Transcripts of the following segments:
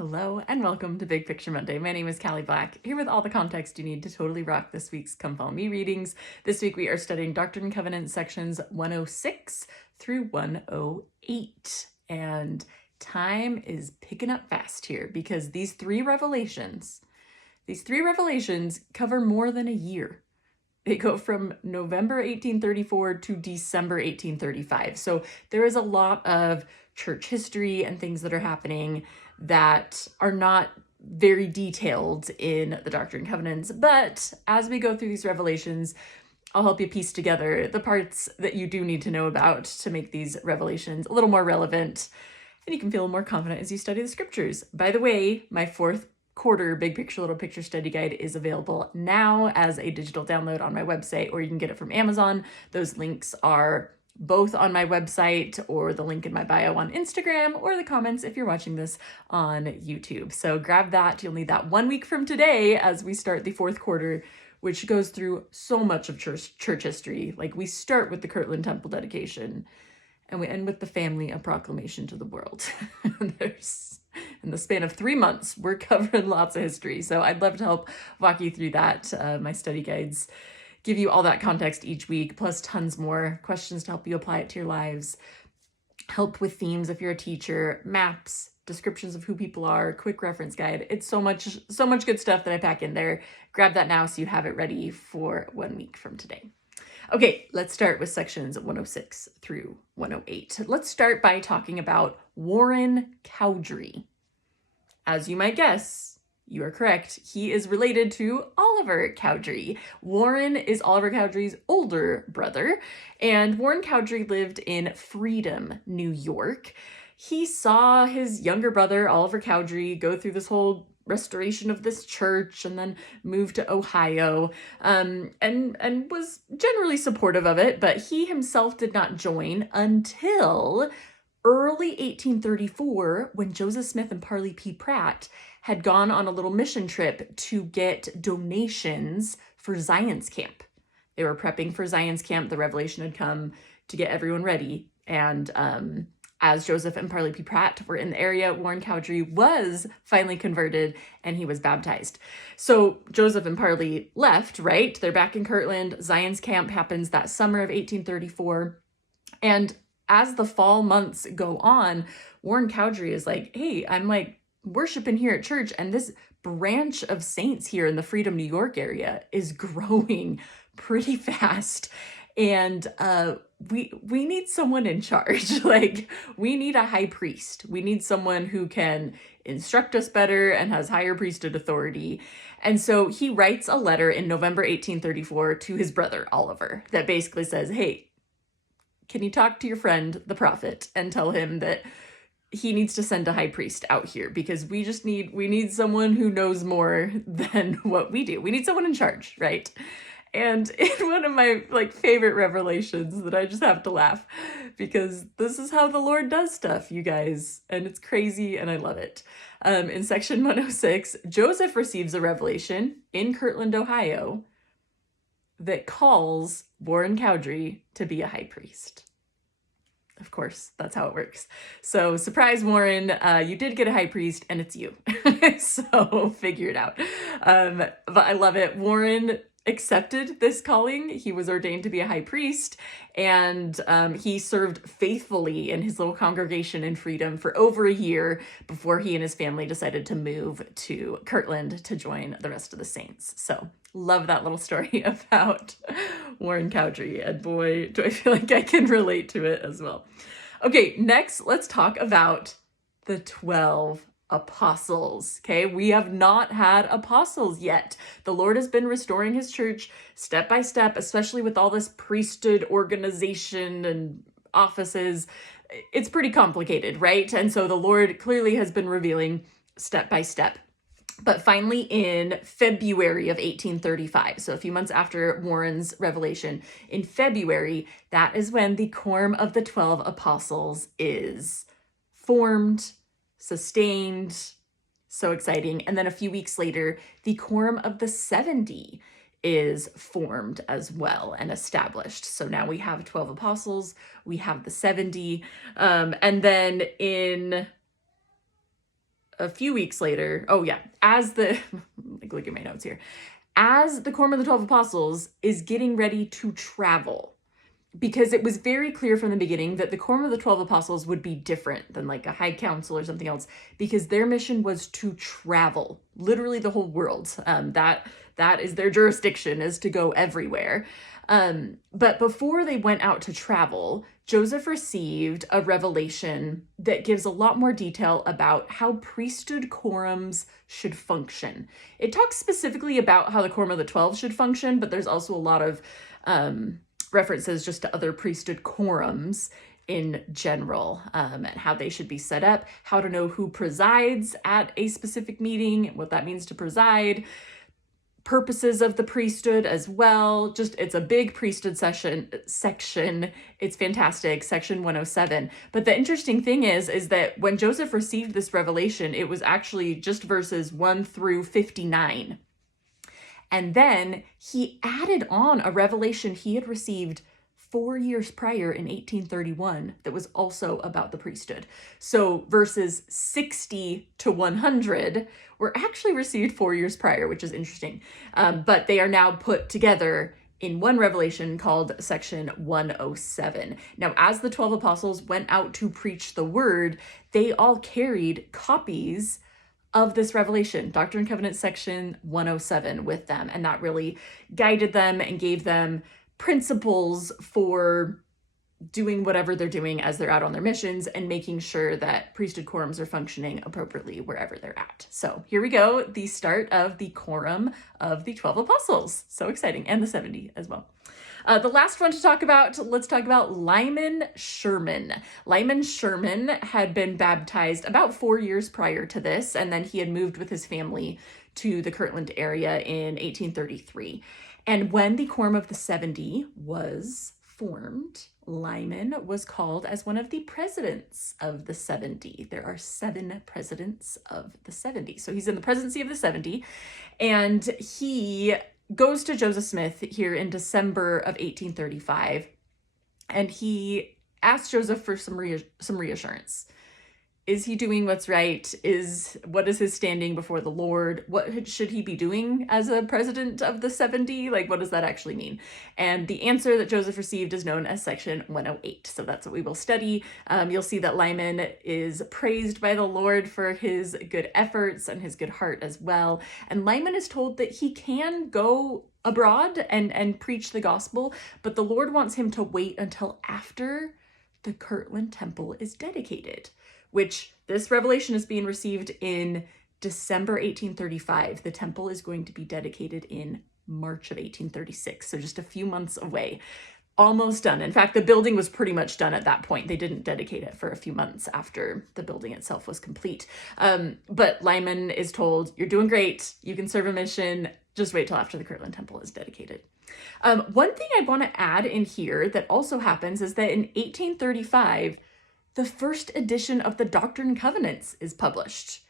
Hello and welcome to Big Picture Monday. My name is Cali Black, here with all the context you need to totally rock this week's Come Follow Me readings. This week we are studying Doctrine and Covenants sections 106 through 108. And time is picking up fast here because these three revelations cover more than a year. They go from November 1834 to December 1835. So there is a lot of church history and things that are happening that are not very detailed in the Doctrine and Covenants. But as we go through these revelations, I'll help you piece together the parts that you do need to know about to make these revelations a little more relevant, and you can feel more confident as you study the scriptures. By the way, my fourth quarter Big Picture Little Picture study guide is available now as a digital download on my website, or you can get it from Amazon. Those links are both on my website, or the link in my bio on Instagram, or the comments if you're watching this on YouTube. So grab that. You'll need that 1 week from today as we start the fourth quarter, which goes through so much of church history. Like, we start with the Kirtland Temple dedication and we end with the family of proclamation to the world. There's, in the span of 3 months, we're covering lots of history. So I'd love to help walk you through that. My study guides give you all that context each week, plus tons more questions to help you apply it to your lives, help with themes if you're a teacher, maps, descriptions of who people are, quick reference guide. It's so much good stuff that I pack in there. Grab that now so you have it ready for 1 week from today. Okay, let's start with sections 106 through 108. Let's start by talking about Warren Cowry. As you might guess, you are correct. He is related to Oliver Cowdery. Warren is Oliver Cowdery's older brother, and Warren Cowdery lived in Freedom, New York. He saw his younger brother, Oliver Cowdery, go through this whole restoration of this church and then moved to Ohio, and was generally supportive of it, but he himself did not join until early 1834, when Joseph Smith and Parley P. Pratt had gone on a little mission trip to get donations for Zion's Camp. They were prepping for Zion's Camp. The revelation had come to get everyone ready. And as Joseph and Parley P. Pratt were in the area, Warren Cowdery was finally converted and he was baptized. So Joseph and Parley left, right? They're back in Kirtland. Zion's Camp happens that summer of 1834. And as the fall months go on, Warren Cowdery is like, hey, I'm like worshiping here at church, and this branch of saints here in the Freedom, New York area is growing pretty fast. And we need someone in charge. Like, we need a high priest. We need someone who can instruct us better and has higher priesthood authority. And so he writes a letter in November 1834 to his brother, Oliver, that basically says, hey, can you talk to your friend, the prophet, and tell him that he needs to send a high priest out here, because we need someone who knows more than what we do. We need someone in charge, right? And in one of my favorite revelations that I just have to laugh, because this is how the Lord does stuff, you guys, and it's crazy and I love it. In section 106, Joseph receives a revelation in Kirtland, Ohio, that calls Warren Cowdery to be a high priest. Of course, that's how it works. So, surprise, Warren, you did get a high priest, and it's you. So, figure it out. But I love it. Warren accepted this calling. He was ordained to be a high priest, and he served faithfully in his little congregation in Freedom for over a year before he and his family decided to move to Kirtland to join the rest of the saints. So, love that little story about Warren Cowdery, and boy, do I feel like I can relate to it as well. Okay, next, let's talk about the 12 apostles. Okay, we have not had apostles yet. The Lord has been restoring his church step by step, especially with all this priesthood organization and offices. It's pretty complicated, right? And so the Lord clearly has been revealing step by step. But finally, in February of 1835, so a few months after Warren's revelation, in February, that is when the Quorum of the 12 Apostles is formed, sustained. So exciting. And then a few weeks later, the Quorum of the 70 is formed as well and established. So now we have 12 apostles, we have the 70. And then in a few weeks later, as the, like, look at my notes here, as the Quorum of the 12 Apostles is getting ready to travel, because it was very clear from the beginning that the Quorum of the 12 Apostles would be different than like a high council or something else, because their mission was to travel, literally the whole world. That is their jurisdiction, is to go everywhere. But before they went out to travel, Joseph received a revelation that gives a lot more detail about how priesthood quorums should function. It talks specifically about how the Quorum of the 12 should function, but there's also a lot of references just to other priesthood quorums in general, and how they should be set up, how to know who presides at a specific meeting, what that means to preside, purposes of the priesthood as well. Just, it's a big priesthood section. It's fantastic, section 107. But the interesting thing is that when Joseph received this revelation, it was actually just verses 1 through 59. And then he added on a revelation he had received 4 years prior in 1831 that was also about the priesthood. So verses 60 to 100 were actually received 4 years prior, which is interesting. But they are now put together in one revelation called section 107. Now, as the 12 apostles went out to preach the word, they all carried copies of this revelation, Doctrine and Covenants section 107, with them. And that really guided them and gave them principles for doing whatever they're doing as they're out on their missions, and making sure that priesthood quorums are functioning appropriately wherever they're at. So here we go, the start of the Quorum of the 12 Apostles. So exciting, and the 70 as well. The last one to talk about, let's talk about Lyman Sherman. Lyman Sherman had been baptized about 4 years prior to this, and then he had moved with his family to the Kirtland area in 1833. And when the Quorum of the 70 was formed, Lyman was called as one of the presidents of the 70. There are 7 presidents of the 70. So he's in the presidency of the 70, and he goes to Joseph Smith here in December of 1835, and he asks Joseph for some reassurance. Is he doing what's right? What is his standing before the Lord? What should he be doing as a president of the 70? Like, what does that actually mean? And the answer that Joseph received is known as section 108. So that's what we will study. You'll see that Lyman is praised by the Lord for his good efforts and his good heart as well. And Lyman is told that he can go abroad and preach the gospel, but the Lord wants him to wait until after the Kirtland Temple is dedicated, which this revelation is being received in December 1835. The temple is going to be dedicated in March of 1836, so just a few months away. Almost done. In fact, the building was pretty much done at that point. They didn't dedicate it for a few months after the building itself was complete. But Lyman is told, you're doing great, you can serve a mission, just wait till after the Kirtland Temple is dedicated. One thing I want to add in here that also happens is that in 1835, the first edition of the Doctrine and Covenants is published,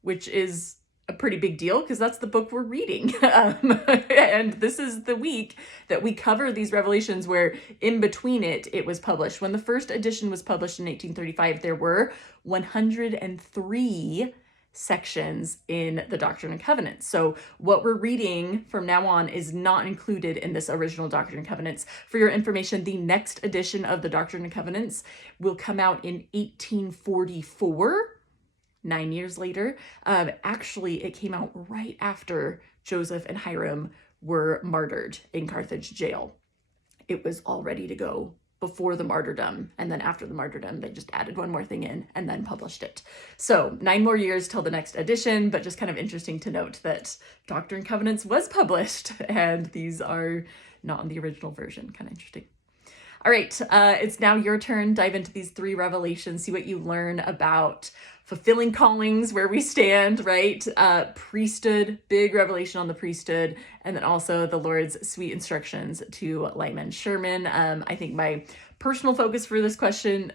which is a pretty big deal because that's the book we're reading. And this is the week that we cover these revelations where in between it was published. When the first edition was published in 1835, there were 103 sections in the Doctrine and Covenants. So what we're reading from now on is not included in this original Doctrine and Covenants. For your information, the next edition of the Doctrine and Covenants will come out in 1844, 9 years later. Actually, it came out right after Joseph and Hiram were martyred in Carthage jail. It was all ready to go before the martyrdom, and then after the martyrdom, they just added one more thing in and then published it. So 9 more years till the next edition, but just kind of interesting to note that Doctrine and Covenants was published, and these are not in the original version. Kind of interesting. All right, it's now your turn. Dive into these 3 revelations, see what you learn about fulfilling callings, where we stand, right? Priesthood, big revelation on the priesthood, and then also the Lord's sweet instructions to Lyman Sherman. I think my personal focus for this question,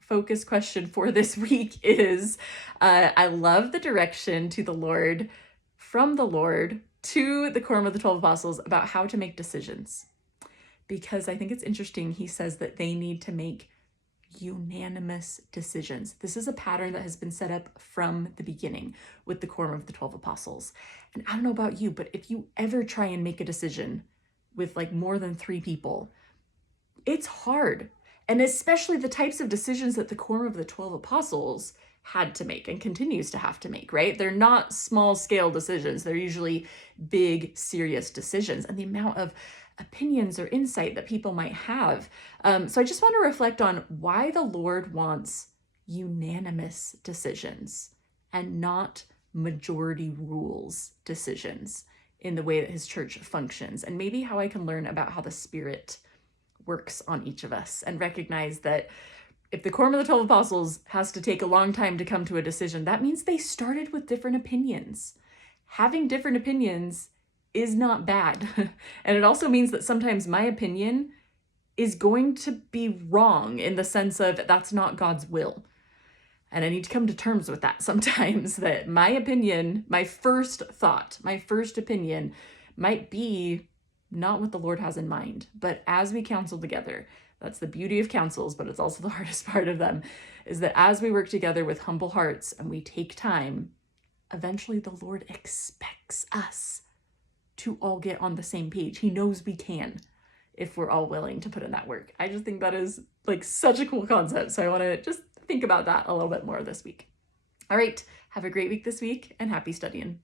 focus question for this week is, I love the direction to the Lord, from the Lord to the Quorum of the 12 Apostles about how to make decisions. Because I think it's interesting, he says that they need to make unanimous decisions. This is a pattern that has been set up from the beginning with the Quorum of the 12 Apostles. And I don't know about you, but if you ever try and make a decision with like more than 3 people, it's hard. And especially the types of decisions that the Quorum of the 12 Apostles had to make and continues to have to make, right? They're not small scale decisions. They're usually big, serious decisions. And the amount of opinions or insight that people might have. So I just want to reflect on why the Lord wants unanimous decisions and not majority rules decisions in the way that his church functions, and maybe how I can learn about how the Spirit works on each of us and recognize that if the Quorum of the 12 Apostles has to take a long time to come to a decision, that means they started with different opinions. Having different opinions is not bad. And it also means that sometimes my opinion is going to be wrong in the sense of that's not God's will. And I need to come to terms with that sometimes, that my opinion, my first thought, my first opinion might be not what the Lord has in mind. But as we counsel together, that's the beauty of counsels, but it's also the hardest part of them, is that as we work together with humble hearts and we take time, eventually the Lord expects us to all get on the same page. He knows we can if we're all willing to put in that work. I just think that is like such a cool concept. So I want to just think about that a little bit more this week. All right, have a great week this week and happy studying.